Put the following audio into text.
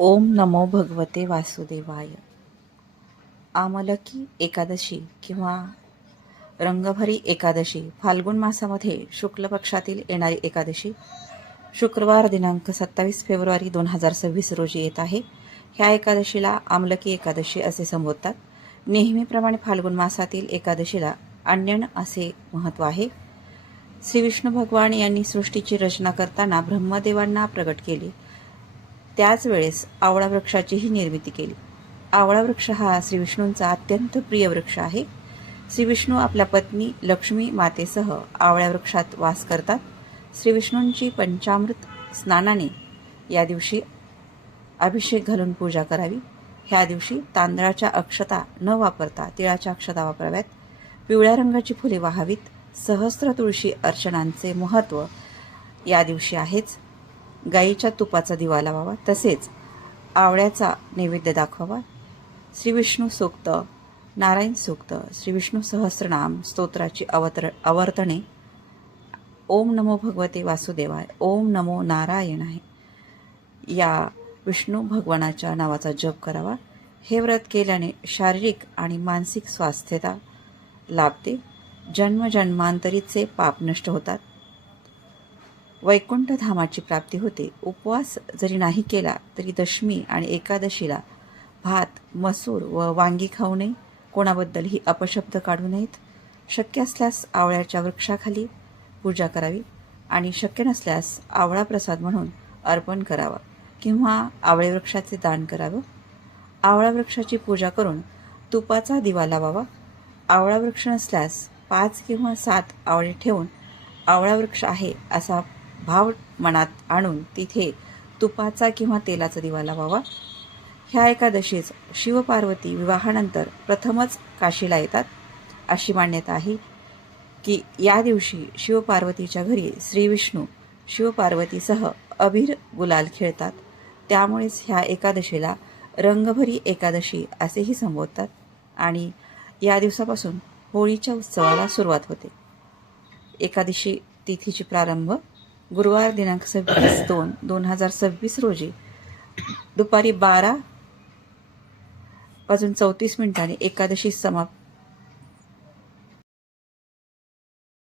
ओम नमो भगवते वासुदेवाय. आमलकी एकादशी किंवा रंगभरी एकादशी फाल्गुन मासामध्ये शुक्ल पक्षातील येणारी एकादशी शुक्रवार दिनांक 27 फेब्रुवारी 2026 रोजी येत आहे. ह्या एकादशीला आमलकी एकादशी असे संबोधतात. नेहमीप्रमाणे फाल्गुन मासातील एकादशीला अन्यन असे महत्त्व आहे. श्री विष्णू भगवान यांनी सृष्टीची रचना करताना ब्रह्मदेवांना प्रकट केले. त्याच वेळेस आवळा वृक्षाचीही निर्मिती केली. आवळा वृक्ष हा श्री विष्णूंचा अत्यंत प्रिय वृक्ष आहे. श्री विष्णू आपल्या पत्नी लक्ष्मी मातेसह आवळ्या वृक्षात वास करतात. श्री विष्णूंची पंचामृत स्नानाने या दिवशी अभिषेक घालून पूजा करावी. ह्या दिवशी तांदळाच्या अक्षता न वापरता तिळाच्या अक्षता वापराव्यात. पिवळ्या रंगाची फुले वाहावीत. सहस्त्र तुळशी अर्चनांचे महत्त्व या दिवशी आहेच. गाईच्या तुपाचा दिवा लावावा. तसेच आवळ्याचा नैवेद्य दाखवावा. श्री विष्णू सूक्त, नारायण सूक्त, श्री विष्णू सहस्रनाम स्तोत्राची आवर्तने, ओम नमो भगवते वासुदेवाय, ओम नमो नारायणाय या विष्णू भगवानाच्या नावाचा जप करावा. हे व्रत केल्याने शारीरिक आणि मानसिक स्वास्थ्यता लाभते. जन्मजन्मांतरीचे पाप नष्ट होतात. वैकुंठ धामाची प्राप्ती होते. उपवास जरी नाही केला तरी दशमी आणि एकादशीला भात, मसूर व वांगी खाऊ नये. कोणाबद्दलही अपशब्द काढू नयेत. शक्य असल्यास आवळ्याच्या वृक्षाखाली पूजा करावी आणि शक्य नसल्यास आवळा प्रसाद म्हणून अर्पण करावा किंवा आवळे वृक्षाचे दान करावं. आवळा वृक्षाची पूजा करून तुपाचा दिवा लावावा. आवळा वृक्ष नसल्यास 5 किंवा 7 आवळे ठेवून आवळा वृक्ष आहे असा भाव मनात आणून तिथे तुपाचा किंवा तेलाचा दिवा लावावा. ह्या एकादशीच शिवपार्वती विवाहानंतर प्रथमच काशीला येतात अशी मान्यता आहे की या दिवशी शिवपार्वतीच्या घरी श्री विष्णू शिवपार्वतीसह अबीर गुलाल खेळतात. त्यामुळेच ह्या एकादशीला रंगभरी एकादशी असेही संबोधतात आणि या दिवसापासून होळीच्या उत्सवाला सुरुवात होते. एकादशी तिथीची प्रारंभ गुरुवार दिनांक 26/2/2026 रोजी दुपारी 12:34 एकादशी